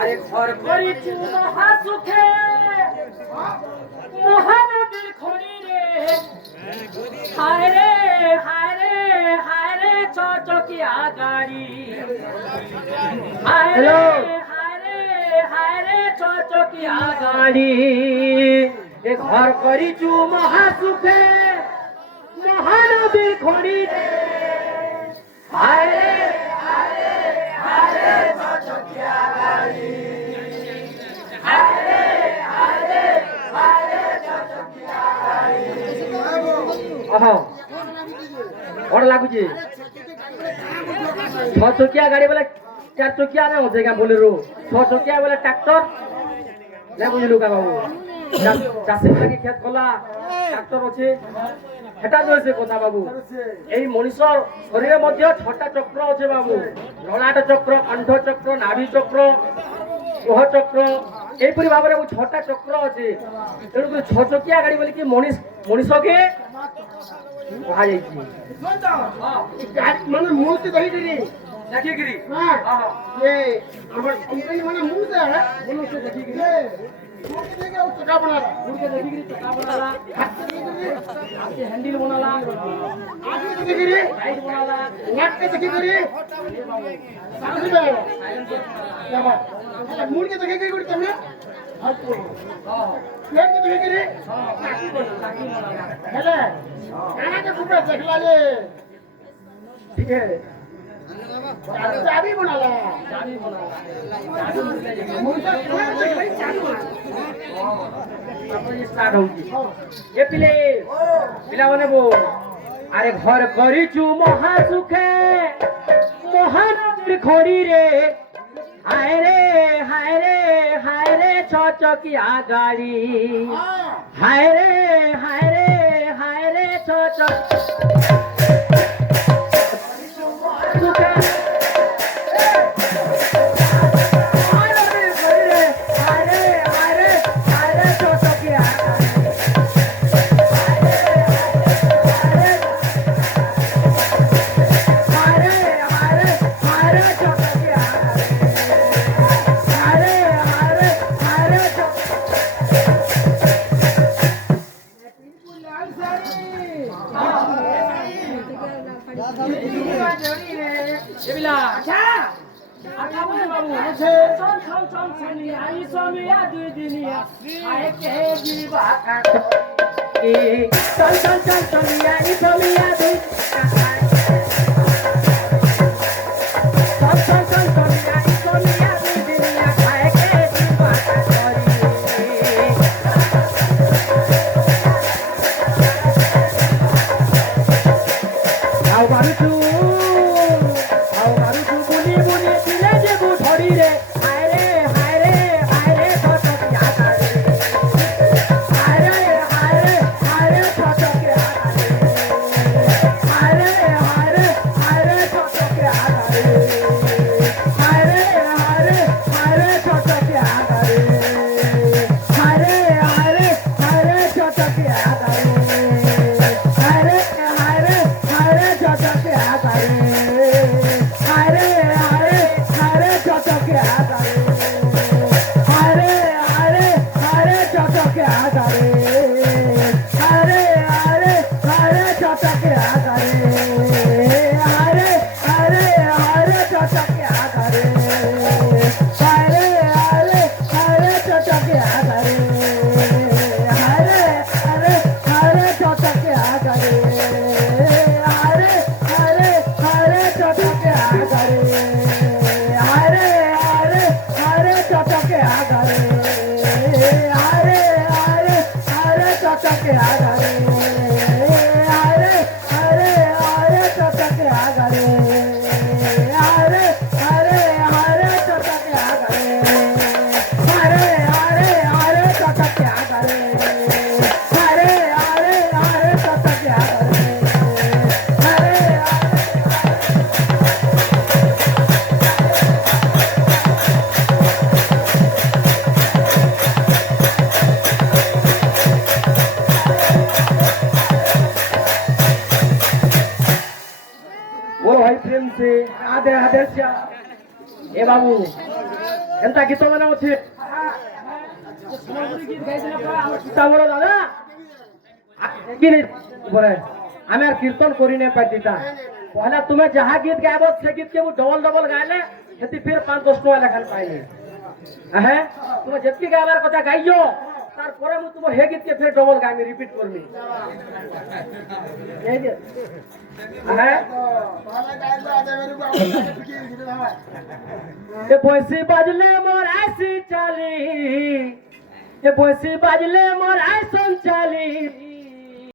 আরে ঘর করি মহা সুখে মহানদীর খনি রে হায় রে হায় রে হায় রে চচকিয়া গাড়ি হায় রে হায় রে হায় রে চচকিয়া গাড়ি এ ঘর করিছু মহা সুখে মহানদীর খনি রে হায় রে बड़ लगुचे छकिया गाड़ी बोले 4 चकिया ना होते क्या बोले रो 6 चकिया बोले ट्रैक्टर ले बुझलु का बाबू चाषी लगी खेत खोला ट्रैक्टर আছে হেটা ধরেছে কথা বাবু এই মনুষ্যর শরীরের মধ্যে 6টা চক্র আছে বাবু ললাট চক্র কণ্ঠ চক্র নাভি চক্র গ্রহ চক্র এইপরি ভাবে 6টা চক্র আছে তেণু 6 চকিয়া গাড়ি বলি কি মনুষ্যকে কহা যাইছি মানে মুহূর্তে দেখিকিরি দেখিকিরি এ আমার কোম্পানি মানে মুহূর্তে মনুষ্য দেখিকিরি মুহূর্তে দেখে ও চকা বানালা মুহূর্তে দেখিকিরি চকা বানালা হাতে হ্যান্ডেল বানালা আগে দেখিকিরি লাইট বানালা নাটকে দেখিকিরি সাথে যাবা মুহূর্তে দেখিকিরি করি তুমি প্লেন দেখিকিরি চাকি বানালা হেলে কানাকে খুব দেখলা যে ঠিক আছে चाबी बना ला चाबी बना मुझे चाबी बना अपन स्टार्ट होगी ये पिला बने बो अरे घर करिचु महा सुखे महानदीर खड़ी रे हाय रे हाय रे हाय रे चकिया गाड़ी हाय रे हाय रे हाय रे हाय रे अरे अरे अरे चटक आगा रे अरे अरे अरे चटक आगा रे अरे अरे अरे चटक आगा रे अरे अरे अरे चटक आगा रे अरे अरे अरे चटक आगा रे अरे बोलो भाई प्रेम से आधे आधे ए बाबू एंता गीत মানে আছে তা বড় দাদা কি নে বলে আমি আর কীর্তন করি না পাইতা পহলা তুমি যাহা গীত গাইব সে গীত के डबल डबल गाइले সেটি फिर 5-10 টাকা লেখান পাইনি হ্যাঁ তুমি যেতকি গাইবার কথা গাইছো তারপরে মু তুমি হে গীত के फिर डबल গাইমি রিপিট করমি এই যে হ্যাঁ ভালো গাইলো আদে মেরে বাবা কি দিতে ভাই ए बंसी बाजले मोर ऐसी चाली ए बंसी बाजले मोर ऐसन चाली